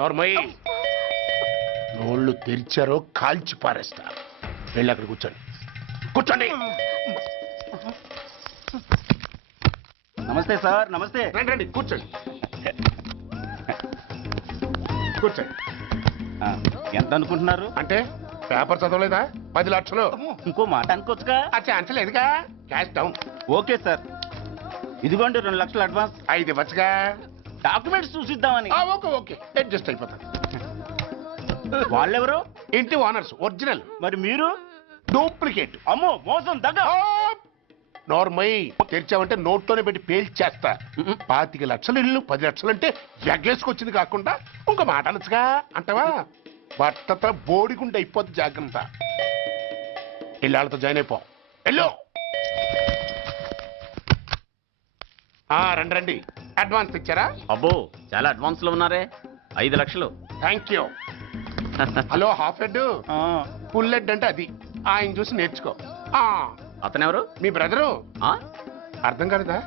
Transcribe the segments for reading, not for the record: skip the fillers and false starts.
నోర్మయ్య నోళ్ళు తెరిచారో కాల్చి పారేస్తా. వెళ్ళి అక్కడ కూర్చోండి. కూర్చోండి. నమస్తే సార్. నమస్తే. రండి రండి కూర్చోండి. కూర్చోండి. ఎంత అనుకుంటున్నారు? అంటే పేపర్ చదవలేదా? 10 లక్షలు. ఇంకో మాట అనుకోవచ్చుగా. ఆ ఛాన్స్ లేదుగా. Cash down. ఓకే సార్, ఇదిగోండి 2 లక్షలు అడ్వాన్స్. 5 ఇవ్వచ్చుగా. డాక్యుమెంట్స్ చూసిద్దామని. ఓకే ఓకే అడ్జస్ట్ అయిపోతాను. వాళ్ళెవరు? ఇంటి ఓనర్స్. ఒరిజినల్. మరి మీరు? డూప్లికేట్. అమ్మో మోసం దగ్గర. నోర్మై తెరిచామంటే నోట్లోనే పెట్టి పేల్చేస్తా. 25 లక్షలు ఇల్లు 10 లక్షలు అంటే ఎగ్గేసుకొచ్చింది కాకుండా ఇంకో మాట అనొచ్చుగా అంటావా? బట్టతో బోడిగుండి అయిపోద్ది. జాగ్రత్త. ఇళ్ళతో జాయిన్ అయిపో. వెళ్ళు. రండి రండి. అడ్వాన్స్ ఇచ్చారా? అబ్బో చాలా అడ్వాన్స్ లో ఉన్నారే. 5 లక్షలు. Thank you. Hello half head. Full head అంటే అది. ఆయన చూసి నేర్చుకో. అతనెవరు? మీ బ్రదరు. అర్థం కాలేదా?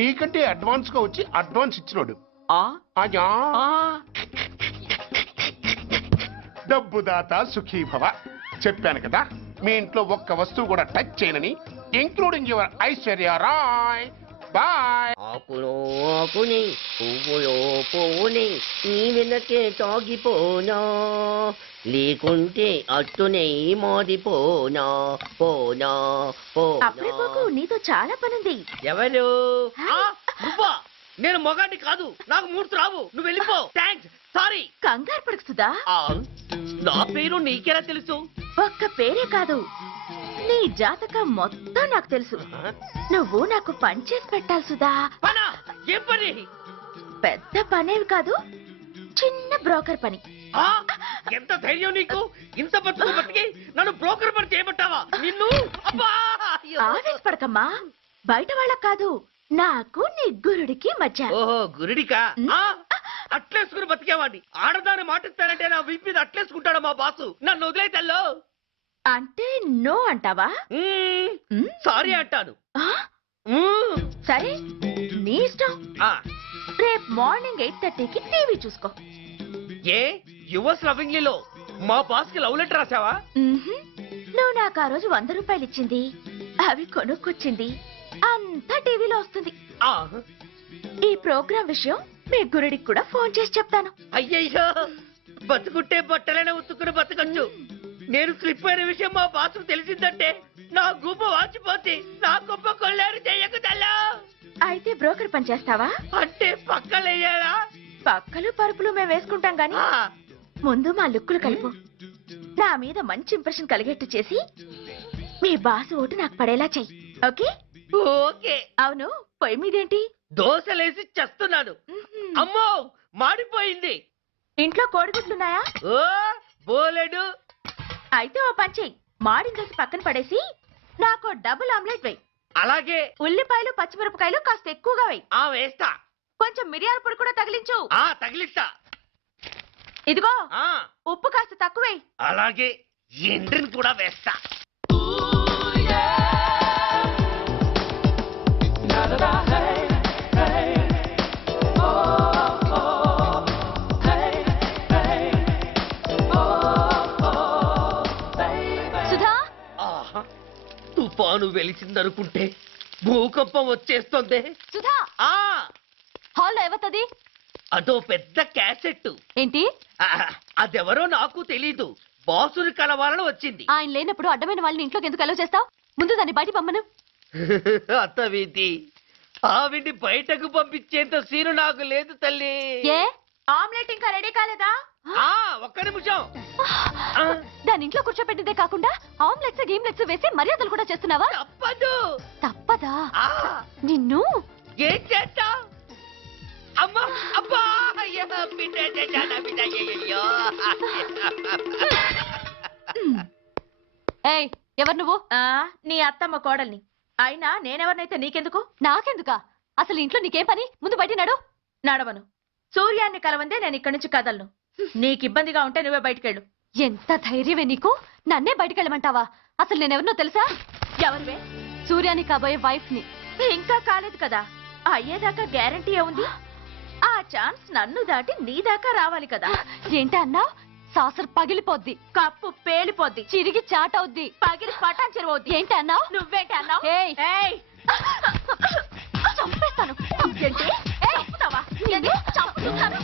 నీకంటే అడ్వాన్స్ గా వచ్చి అడ్వాన్స్ ఇచ్చినోడు. డబ్బు దాత సుఖీభవ. చెప్పాను కదా మీ ఇంట్లో ఒక్క వస్తువు కూడా టచ్ చేయనని, ఇంక్లూడింగ్ యువర్ ఐశ్వర్య రాయ్. బాయ్. ఆకులో ఆకుని పువ్వులో పువ్వుని నీ వెనకే తాగిపోనా, లేకుంటే అట్టునే మారిపోనా పోనా అప్పుడే నీతో చాలా పనుంది. ఎవరు? నువ్వా? నేను మొగాడి కాదు, నాకు మూర్తి రావు. నువ్వు వెళ్ళిపో. థ్యాంక్స్. సారీ. కంగారు పడుకుతుందా? నా పేరు నీకెలా తెలుసు? ఒక్క పేరే కాదు, నీ జాతకం మొత్తం నాకు తెలుసు. నువ్వు నాకు పని చేసి పెట్టాలి సుధా. పనా? ఏం పని? పెద్ద పనేవి కాదు, చిన్న బ్రోకర్ పని. ఎంత ధైర్యం నీకు? ఇంత బతుకు బతికి నన్ను బ్రోకర్ పని చేయబట్టావా? నిన్ను ఆవేశపడకమ్మా. బయట వాళ్ళకు కాదు, నాకు నీ గురుడికి మధ్య. ఓహో గురుడికా? అట్లేసుకుని బతికేవాడిని. ఆడదాన్ని మాటిస్తానంటే నా వీపు మీద అట్లేసుకుంటాడు మా బాసు. నన్ను వదిలేతల్లో. అంటే నో అంటావా? సారీ అంటాను. సరే నీ ఇష్టం. రేపు మార్నింగ్ 8:30కి టీవీ చూసుకో. ఏ యువర్స్ లవింగ్లీలో మా బాస్ కి లవ్ లెటర్ రాసావా? నువ్వు నాకు ఆ రోజు 100 రూపాయలు ఇచ్చింది, అవి కొనుక్కొచ్చింది అంతా టీవీలో వస్తుంది. ఈ ప్రోగ్రాం విషయం మీ గురుడికి కూడా ఫోన్ చేసి చెప్తాను. అయ్యయ్యో, బతుకుంటే బట్టలైనా ఉత్తుకుని బతకచ్చు. నేను స్లిప్ అయిన విషయం మా బాసు తెలిసిందంటే నా గుబ్బ వాచిపోతే నా గొప్ప కొల్లారు చెయ్యకు తల్లా. అయితే బ్రోకర్ పని చేస్తావా? అంటే పక్కలేయాలా? పక్కలు పరుపులు మేము వేసుకుంటాం గాని ముందు మా లుక్కులు కలుపు. నా మీద మంచి ఇంప్రెషన్ కలిగేట్టు చేసి మీ బాసు ఓటు నాకు పడేలా చెయ్యి. ఓకే? ఓకే. అవును, పొయ్యి మీదేంటి? దోశలేసి చేస్తున్నాను. అమ్మో మాడిపోయింది. ఇంట్లో కోడిగుడ్లున్నాయా? ఓ బోలెడు. అయితే ఓ పని చెయ్యి, మాడిన దోశ పక్కన పడేసి నాకు డబుల్ ఆమ్లెట్ వేయి. అలాగే. ఉల్లిపాయలు పచ్చిమిరపకాయలు కాస్త ఎక్కువగా వేయి. వేస్తా. కొంచెం మిరియాల పొడి కూడా తగిలించు. తగిలిస్తా. ఇదిగో ఉప్పు కాస్త తక్కువే. అలాగే. ఎండ్రిని కూడా వేస్తా. సుధా, తుఫాను వెలిసిందనుకుంటే భూకంపం వచ్చేస్తుంది. సుధా, హాల్లో ఏవతది? అదో పెద్ద క్యాసెట్. ఏంటి? అదెవరో నాకు తెలీదు. బాసుని కలవాలని వచ్చింది. ఆయన లేనప్పుడు అడ్డమైన వాళ్ళని ఇంట్లోకి ఎందుకు అలౌ చేస్తావు? ముందు దాన్ని బయట పంపను. అత్తవీతి, ఆవిడ్ని బయటకు పంపించేంత సీను నాకు లేదు తల్లి. ఏ ఆమ్లెట్ ఇంకా రెడీ కాలేదా? ఒక్క నిమిషం. దాని ఇంట్లో కూర్చోపెట్టిందే కాకుండా ఆమ్లెట్స్ గేమ్లెట్స్ వేసి మర్యాదలు కూడా చేస్తున్నావా? తప్పదు. తప్పదా? నిన్ను ఏం చేస్తా? అమ్మా అబ్బా. ఏయ్, ఎవరు నువ్వు? నీ అత్తమ్మ కోడల్ని. అయినా నేనెవరినైతే నీకెందుకు? నాకెందుకా? అసలు ఇంట్లో నీకేం పని? ముందు బయట నడు. నడవను. సూర్యాన్ని కలవందే నేను ఇక్కడి నుంచి కదలను. నీకు ఇబ్బందిగా ఉంటే నువ్వే బయటకెళ్ళు. ఎంత ధైర్యమే నీకు? నన్నే బయటకెళ్ళమంటావా? అసలు నేనెవరినో తెలుసా? ఎవరివే? సూర్యాన్ని కాబోయే వైఫ్ ని. ఇంకా కాలేదు కదా, అయ్యేదాకా గ్యారంటీ ఏముంది? ఆ ఛాన్స్ నన్ను దాటి నీ దాకా రావాలి కదా. ఏంటి అన్నా? సాసర్ పగిలిపోద్ది, కప్పు పేలిపోద్ది, చిరిగి చాటవుద్ది, పగిలి పటాన్ చెరువవుద్ది. ఏంటి అన్నా? నువ్వేంటి అన్నావు? ఏయ్! ఏయ్! చంపేస్తాను. ఏంటి? చంపుతావా? ఏంటి? చంపుతున్నాను.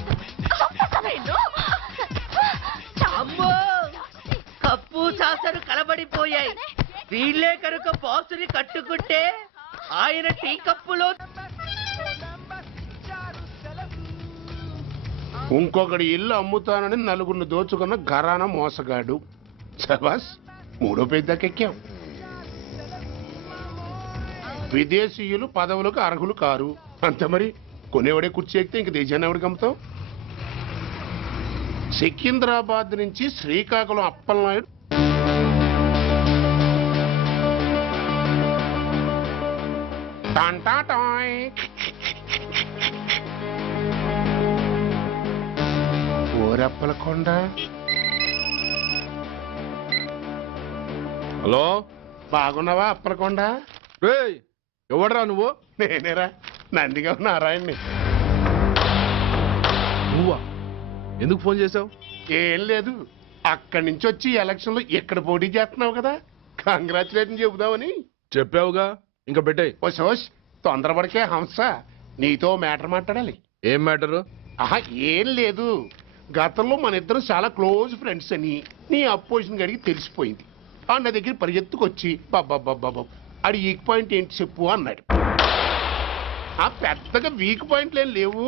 చంపేస్తాను నిన్ను. అమ్మో కప్పు సాసరు కలబడిపోయాయి. వీళ్ళే కనుక బాసుని కట్టుకుంటే ఆయన టీ కప్పులో ఇంకొకటి ఇల్లు అమ్ముతానని నలుగురిని దోచుకున్న ఘరానా మోసగాడు. శబాస్, 3వ పెద్దకెక్కాం. విదేశీయులు పదవులకు అర్హులు కారు. అంతే మరి, కొనేవాడే కుర్చీ ఎక్కితే ఇంక దేశాన్ని ఎవడికి అమ్ముతాం? సికింద్రాబాద్ నుంచి శ్రీకాకుళం అప్పలనాయుడు టాంటాటాయ్. ఓరప్పలకొండ. హలో, బాగున్నావా అప్పలకొండ? రేయ్ ఎవడరా నువ్వు? నేనేరా, నందిగా నారాయణ్ని. నువ్వా? ఎందుకు ఫోన్ చేసావు? ఏం లేదు, అక్కడి నుంచి వచ్చి ఎలక్షన్ లో ఇక్కడ పోటీ చేస్తున్నావు కదా, కంగ్రాచులేషన్ చెబుదామని. చెప్పావుగా, ఇంకా పెట్టాయి. ఓ సోష్, తొందరపడికే హంస, నీతో మ్యాటర్ మాట్లాడాలి. ఏం మ్యాటరు? ఆహా, ఏం లేదు, గతంలో మన ఇద్దరం చాలా క్లోజ్ ఫ్రెండ్స్ అని నీ అపోజిషన్ గడికి తెలిసిపోయింది. ఆ నా దగ్గర పరిగెత్తుకొచ్చి బాబా అడి వీక్ పాయింట్ ఏంటి చెప్పు అన్నాడు. ఆ పెద్దగా వీక్ పాయింట్లు ఏం లేవు,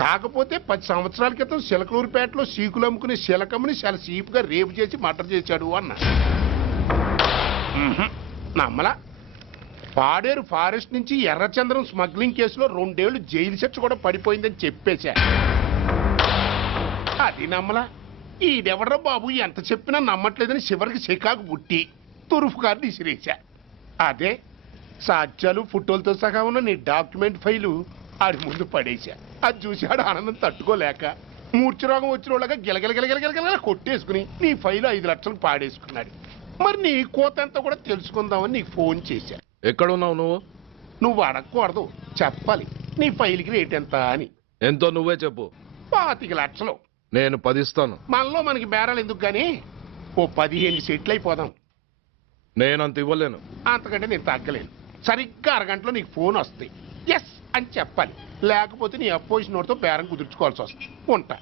కాకపోతే 10 సంవత్సరాల క్రితం సిలకలూరుపేటలో సీకులు అమ్ముకునే శిలకమ్మని చాలా సీపుగా రేపు చేసి మర్డర్ చేశాడు అన్నా. నమ్మలా. పాడేరు ఫారెస్ట్ నుంచి ఎర్రచంద్రం స్మగ్లింగ్ కేసులో 2 ఏళ్లు జైలు శిక్ష కూడా పడిపోయిందని చెప్పేశా. అది నమ్మలా. ఈడెవడ్రా బాబు ఎంత చెప్పినా నమ్మట్లేదని చివరికి చికాకు పుట్టి తురుపు కార్డు ఇసిరేశా. అదే సాక్ష్యాలు ఫోటోలతో సహా ఉన్న నీ డాక్యుమెంట్ ఫైలు ఆడి ముందు పడేశా. అది చూసి ఆడు ఆనందం తట్టుకోలేక మూర్ఛరోగం వచ్చిన వాళ్ళగా గిలగిలగిలగిలగిలగిల కొట్టేసుకుని నీ ఫైలు 5 లక్షలు పాడేసుకున్నాడు. మరి నీ కోతంతా కూడా తెలుసుకుందామని నీకు ఫోన్ చేశా. ఎక్కడున్నావు నువ్వు? నువ్వు అడగకూడదు, చెప్పాలి. నీ ఫైల్కి రేట్ ఎంత అని. ఎంతో నువ్వే చెప్పు. 25 లక్షలు. నేను 10 ఇస్తాను. మనలో మనకి బేరాలు ఎందుకు గానీ ఓ 15 సెట్లు అయిపోదాం. నేనంత ఇవ్వలేను. అంతకంటే నేను తగ్గలేను. సరిగ్గా అరగంటలో నీకు ఫోన్ వస్తాయి. ఎస్ అని చెప్పాలి, లేకపోతే నీ అపోజిషన్ వాడితో బేరం కుదుర్చుకోవాల్సి వస్తుంది. ఉంటా.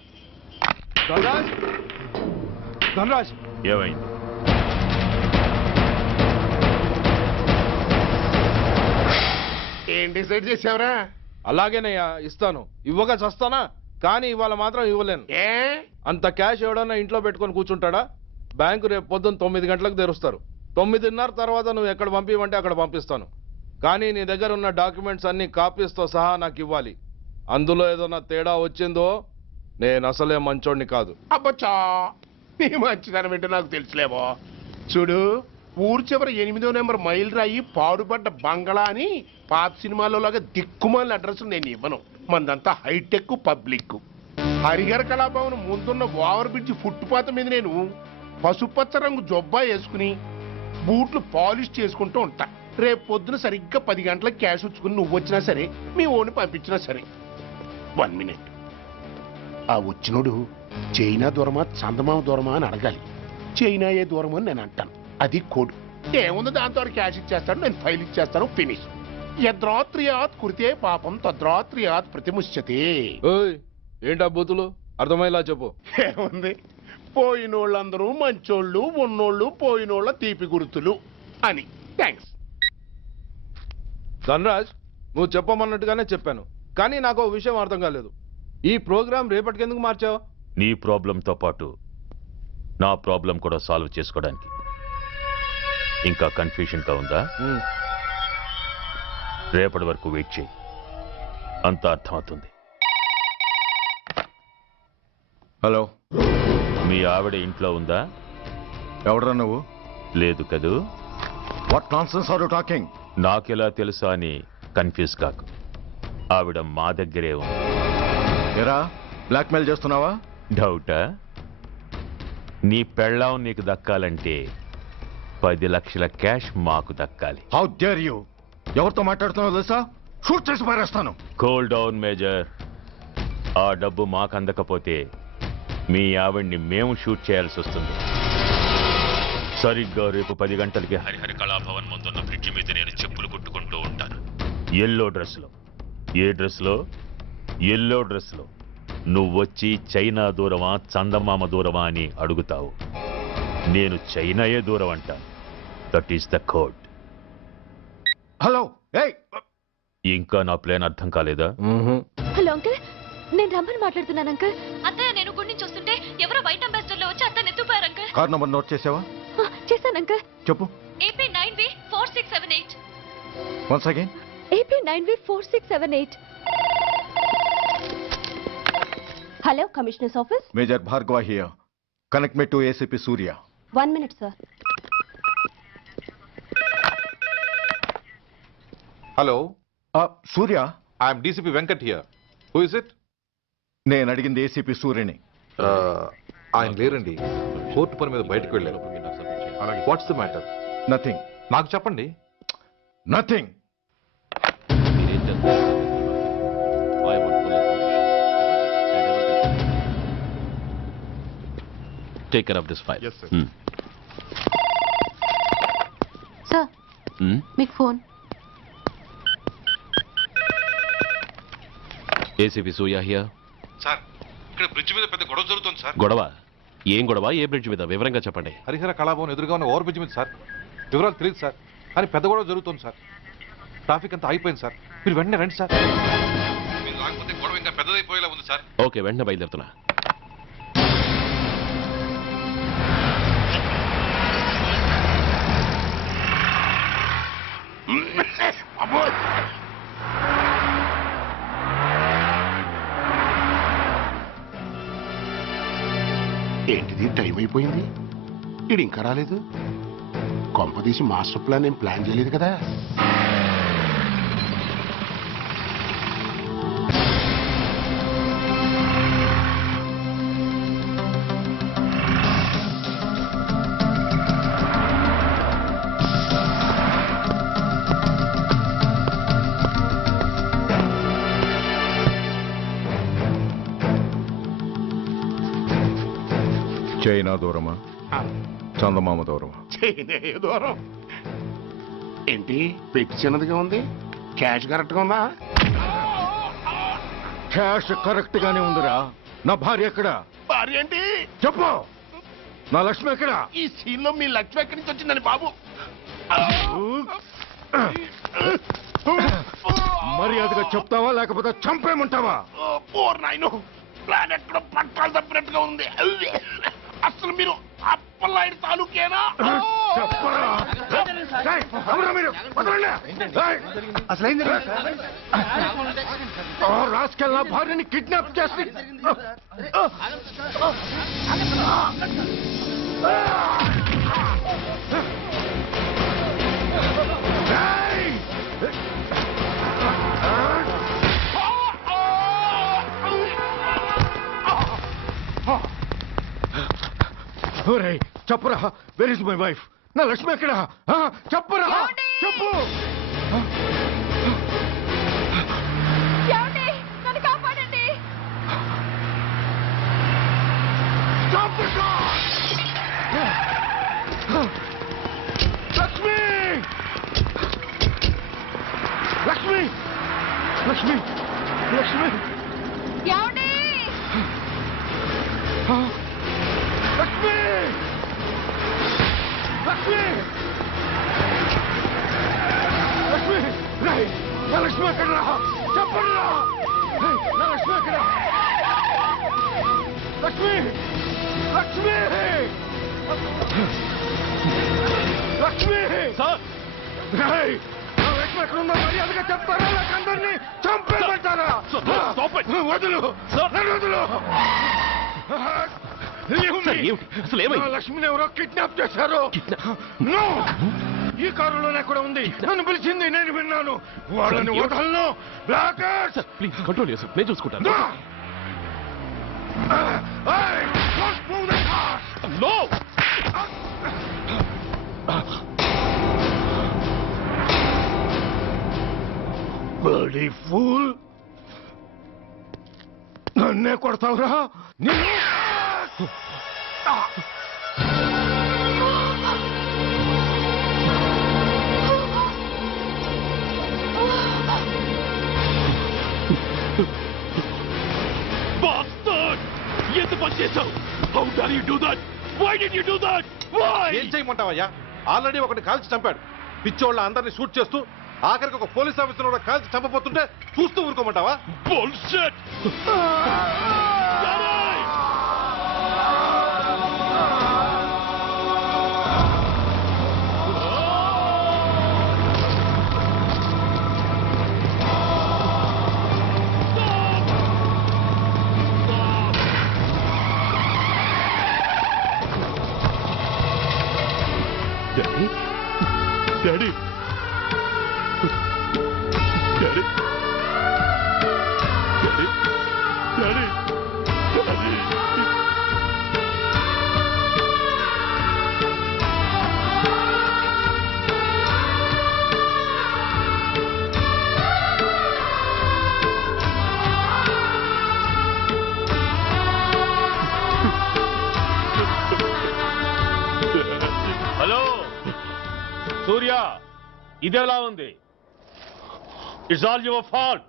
ధనరాజ్, ధనరాజ్, ఏమైంది? ఏం డిసైడ్ చేసావురా? అలాగేనయ్యా, ఇస్తాను. ఇవ్వగా చస్తానా, కానీ ఇవాళ మాత్రం ఇవ్వలేను. ఏ అంత క్యాష్ ఎవడన్నా ఇంట్లో పెట్టుకొని కూర్చుంటాడా? బ్యాంకు రేపు పొద్దున్న 9 గంటలకు తెరుస్తారు. 9:30 తర్వాత నువ్వు ఎక్కడ పంపివంటే అక్కడ పంపిస్తాను. కానీ నీ దగ్గర ఉన్న డాక్యుమెంట్స్ అన్ని కాపీస్తో సహా నాకు ఇవ్వాలి. అందులో ఏదైనా తేడా వచ్చిందో నేను అసలే మంచోడిని కాదు. అబ్బచ్చా, నీ మంచిదనం ఏంటో నాకు తెలుసులేవో. చూడు, ఊరు చివరి 8వ నెంబర్ మైల్ రాయి పాడుపడ్డ బంగళా అని పాత సినిమాలో లాగా దిక్కుమాల అడ్రస్ నేను ఇవ్వను. మందంతా హైటెక్ పబ్లిక్. హరిహర కళాభవన్ ముందున్న ఓవర్ బ్రిడ్జ్ ఫుట్పాత్ మీద నేను పసుపచ్చ రంగు జొబ్బా వేసుకుని బూట్లు పాలిష్ చేసుకుంటూ ఉంటా. రేపు పొద్దున సరిగ్గా 10 గంటలకు క్యాష్ వచ్చుకుని నువ్వు వచ్చినా సరే, మీ ఓని పంపించినా సరే. 1 మినిట్. ఆ వచ్చినోడు చైనా దూరమా చందమామ దూరమా అని అడగాలి. చైనా ఏ దూరమో అని నేను అంటాను. అది కోడ్. ఏముంది, దాంతో క్యాష్ ఇచ్చేస్తాను, నేను ఫైల్ ఇచ్చేస్తాను, ఫినిష్. యద్రాత్రియాత్ కురితే పాపం తద్రాత్రియాత్ ప్రతిముష్యతే. ఓయ్, ఏంటా బూతులు? అర్థమయ్యేలా చెప్పు. ఏముంది, పోయినోళ్ళందరూ మంచోళ్ళు, ఉన్నోళ్ళు పోయినోళ్ళ తీపి గుర్తులు అని. థ్యాంక్స్. ధనరాజ్, నువ్వు చెప్పమన్నట్టుగానే చెప్పాను, కానీ నాకు ఓ విషయం అర్థం కాలేదు. ఈ ప్రోగ్రాం రేపటికి ఎందుకు మార్చావు? నీ ప్రాబ్లంతో పాటు నా ప్రాబ్లం కూడా సాల్వ్ చేసుకోవడానికి. ఇంకా కన్ఫ్యూషన్గా ఉందా? రేపటి వరకు వెయిట్ చేయి, అంత అర్థమవుతుంది. హలో, మీ ఆవిడ ఇంట్లో ఉందా? ఎవడరా నువ్వు? లేదు కదూ? What nonsense are you talking? నాకెలా తెలుసా అని కన్ఫ్యూజ్ కాకు. ఆవిడ మా దగ్గరే ఉంది. ఎరా, బ్లాక్మెయిల్ చేస్తున్నావా? డౌటా? నీ పెళ్ళాం నీకు దక్కాలంటే 10 లక్షల క్యాష్ మాకు దక్కాలి. How dare you! ఎవరితో మాట్లాడుతున్నావు తెలుసా? షూట్ చేసి పారేస్తాను. Cool down major. ఆ డబ్బు మాకు అందకపోతే మీ ఆవిడ్ని మేము షూట్ చేయాల్సి వస్తుంది. సరిగ్గా రేపు 10 గంటలకి హరిహర కళాభవన్ ముందున్న బ్రిడ్జి మీద నేను చెప్పులు కుట్టుకుంటూ ఉంటాను. ఎల్లో డ్రెస్లో. ఏ డ్రెస్లో? ఎల్లో డ్రెస్లో. నువ్వొచ్చి చైనా దూరమా చందమామ దూరమా అని అడుగుతావు. నేను చైనాయే దూరం అంటాను. That is the code. Hello ఏయ్ ఇంకా నా ప్లాన్ అర్థం కాలేదా? హలో అంకుల్, నేను రమ్మని మాట్లాడుతున్నాను అంకుల్. అత్తయ్య నేను గుడి నుంచి వస్తుంటే ఎవరో వైట్ అంబాసిడర్ లో వచ్చి అత్తని ఎత్తుపోయారు అంకుల్. కార్ నంబర్ నోట్ చేసావా? చేశాను అంకుల్. చెప్పు. AP 9V4678. Once again. AP 9V4678. Hello, commissioners office. Major Bhargava here. Connect me to ACP Surya. 1 minute sir. Hello, Surya, I'm DCP Venkat here. Who is it? నేను అడిగింది ACP సూర్యని. ఆయన లేరండి, court పని మీద బయటకు వెళ్ళారు. What's the matter? నథింగ్. నాకు చెప్పండి. Nothing. Take care of this file. Yes, sir. Sir, మీకు phone. ACP Surya here. Sir, ఇక్కడ బ్రిడ్జ్ మీద పెద్ద గొడవ జరుగుతుంది సార్. గొడవ? ఏం గొడవ? ఏ బ్రిడ్జ్ మీద? వివరంగా చెప్పండి. హరిహర కళాభవన్ ఎదురుగా ఉన్న ఓవర్ బ్రిడ్జ్ మీద సార్. వివరాలు తెలియదు సార్, కానీ పెద్ద గొడవ జరుగుతుంది సార్. ట్రాఫిక్ అంతా అయిపోయింది సార్. మీరు వెంటనే రండి సార్. మీరు రాకపోతే గొడవ ఇంకా పెద్దదైపోయేలా ఉంది సార్. ఓకే, వెంటనే బయలుదేరుతున్నా. ఏంటిది, టైం అయిపోయింది, ఇది ఇంకా రాలేదు. కొంపదీసి మాస్టర్ ప్లాన్ ఏం ప్లాన్ చేయలేదు కదా. చైనా దూరమా చందమామ దూరమా? చైనా దూరం ఏంటి, పెట్టి చిన్నదిగా ఉంది, క్యాష్ కరెక్ట్గా ఉందా? క్యాష్ కరెక్ట్ గానే ఉందిరా. నా భార్య ఎక్కడ? భార్య ఏంటి చెప్పు. నా లక్ష్మి ఎక్కడ? ఈ సీన్ లో మీ లక్ష్మి ఎక్కడి నుంచి వచ్చిందని బాబు. మర్యాదగా చెప్తావా లేకపోతే చంపేయమంటావా? పోర్ నాయను, ప్లాన్ ఎక్కడ పట్టాలు తప్పినట్టుగా ఉంది. అసలు మీరు అప్పలాయుడు తాలూకేనా? చెప్పరా. ఏయ్, ఎవరా మీరు? వదలండి. ఏయ్, ఆ రాస్కెల్ నా భార్యని కిడ్నాప్ చేసి చెప్పరా. Where is my wife? నా లక్ష్మి ఎక్కడ? చెప్పరా, చెప్పు. నన్ను కాపాడండి. లక్ష్మి, లక్ష్మి, లక్ష్మి, లక్ష్మి, ఏమండి? లక్ష్మి, లక్ష్మి, లక్ష్మి, రేయ్, నా లక్ష్మి ఎక్కడ? చెప్పండి రా. రేయ్, నా లక్ష్మి ఎక్కడ? లక్ష్మి, లక్ష్మి, లక్ష్మి. రేయ్, నా లక్ష్మి ఎక్కడ ఉందో మర్యాదగా చెప్తారా లేక అందరినీ చంపేమంటారా? వదులు, నన్ను వదులు. లక్ష్మిని ఎవరో కిడ్నాప్ చేశారు. ఈ కారులోనే కూడా ఉంది. నన్ను పిలిచింది, నేను విన్నాను. వాళ్ళని వదలను. ప్లీజ్ కంట్రోల్ చేసి నేను చూసుకుంటాను. No! Bloody fool! నన్నే కొడతావురా నిన్ను ఎంత పని చేశావు? How dare you do that? Why did you do that? Why? ఏం చేయమంటావయ్యా? ఆల్రెడీ ఒకటి కాల్చి చంపాడు. పిచ్చోళ్ళ అందరినీ షూట్ చేస్తూ ఆఖరికి ఒక పోలీస్ ఆఫీసర్ కూడా కాల్చి చంపబోతుంటే చూస్తూ ఊరుకోమంటావా? Bullshit! Daddy? Daddy? Daddy? Daddy? Daddy? Daddy? Hello Surya, ఇదెలా ఉంది? It's all your fault.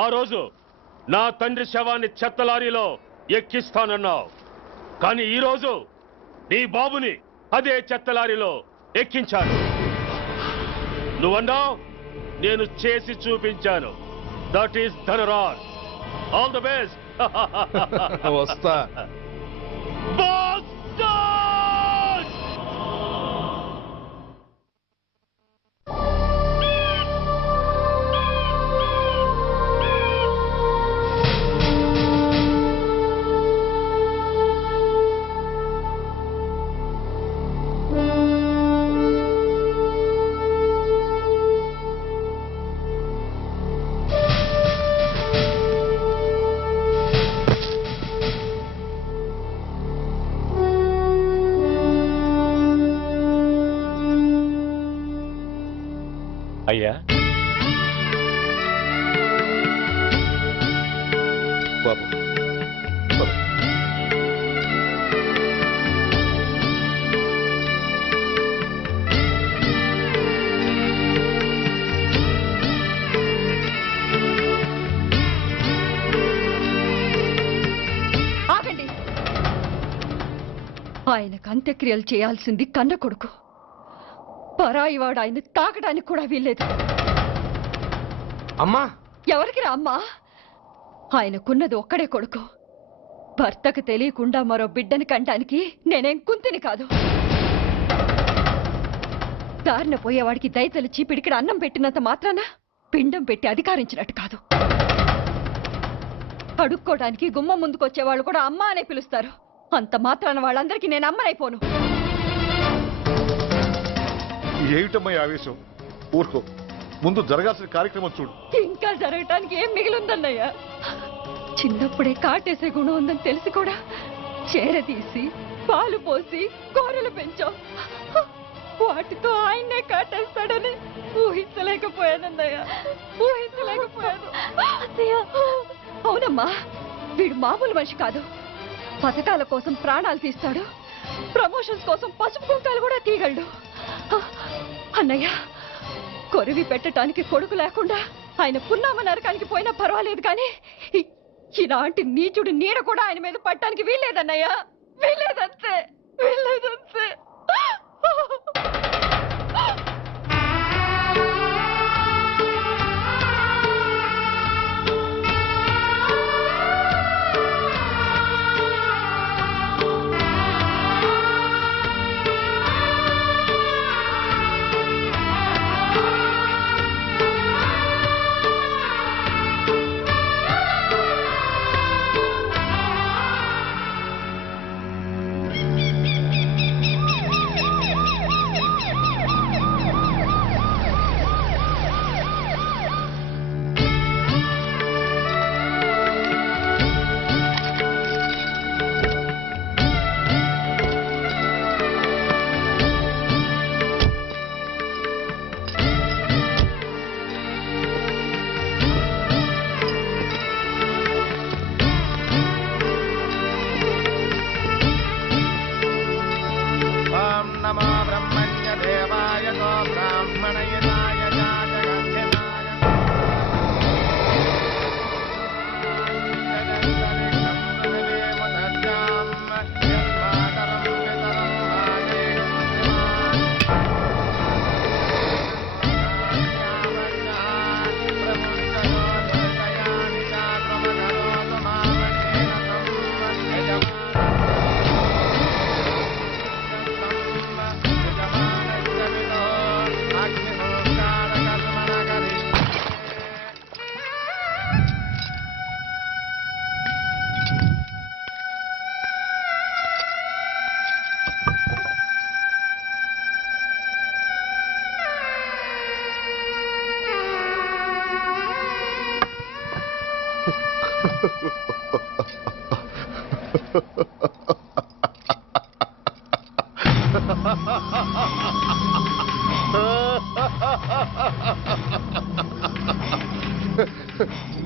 ఆ రోజు నా తండ్రి శవాన్ని చెత్త లారీలో ఎక్కిస్తానన్నావు, కానీ ఈ రోజు నీ బాబుని అదే చెత్త లారీలో ఎక్కించాను. నువ్వన్నావు, నేను చేసి చూపించాను. That is Dhanraj. All the best. వస్తా. అయ్యా, బాబు ఆగండి. ఆయనకు అంత్యక్రియలు చేయాల్సింది కన్న కొడుకు. పరాయివాడు ఆయన తాకడానికి కూడా వీల్లేదు. అమ్మా, ఎవరికి రా అమ్మా? ఆయనకున్నది ఒక్కడే కొడుకు. భర్తకు తెలియకుండా మరో బిడ్డని కంటానికి నేనేం కుంతిని కాదు. దారిన పోయేవాడికి దయతలిచి పిడికిడ అన్నం పెట్టినంత మాత్రాన పిండం పెట్టి అధికారించినట్టు కాదు. అడుక్కోవడానికి గుమ్మం ముందుకొచ్చేవాళ్ళు కూడా అమ్మ అనే పిలుస్తారు. అంత మాత్రాన వాళ్ళందరికీ నేను అమ్మనైపోను. ఏమిటమ్మా ఆవేశం? ఊరుకో, ముందు జరగాల్సిన కార్యక్రమం చూడు. ఇంకా జరగటానికి ఏం మిగిలిందన్నయ్య? చిన్నప్పుడే కాటేసే గుణం ఉందని తెలిసి కూడా చేరదీసి పాలు పోసి కూరలు పెంచాం. వాటితో ఆయన్నే కాటేస్తాడని ఊహించలేకపోయానన్నయ్య, ఊహించలేకపోయాను. అవునమ్మా, వీడు మామూలు మనిషి కాదు. పథకాల కోసం ప్రాణాలు తీస్తాడు, ప్రమోషన్స్ కోసం పసుపు కుంకాలు కూడా తీయగలడు. అన్నయ్య, కొరివి పెట్టడానికి కొడుకు లేకుండా ఆయన పున్నామ నరకానికి పోయినా పర్వాలేదు, కానీ ఇలాంటి నీచుడు నీడ కూడా ఆయన మీద పట్టడానికి వీల్లేదన్నయ్య, వీల్లేదంతే, వీల్లేదంతే.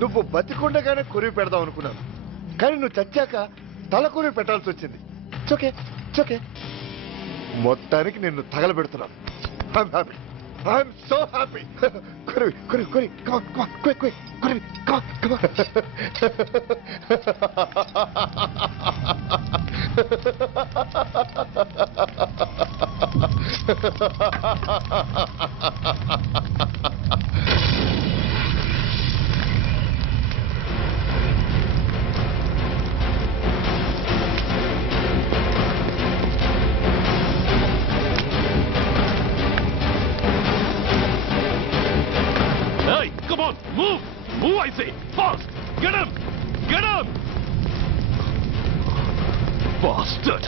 నువ్వు బతికుండగానే కొరివి పెడదాం అనుకున్నాను, కానీ నువ్వు చచ్చాక తల కొరివి పెట్టాల్సి వచ్చింది. చోకే చోకే, మొత్తానికి నిన్ను తగలబెడుతున్నాను. I'm happy. I'm so happy. Korivi Korivi Korivi, come on, come on, quick, quick, Korivi, come on, come Hey, come on, move! Move, I say! Fast! Get him! Get him! Bastard!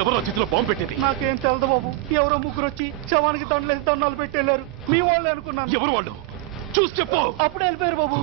ఎవరో చేతిలో bomb పెట్టేది? నాకేం తెలదు బాబు. ఎవరో ముగ్గురు వచ్చి శవానికి దండలేసి దండాలు పెట్టేళ్ళారు. మీ వాళ్ళే అనుకున్నాను. ఎవరు వాళ్ళు? చూసి చెప్పు. అప్పుడే వెళ్ళిపోయారు బాబు.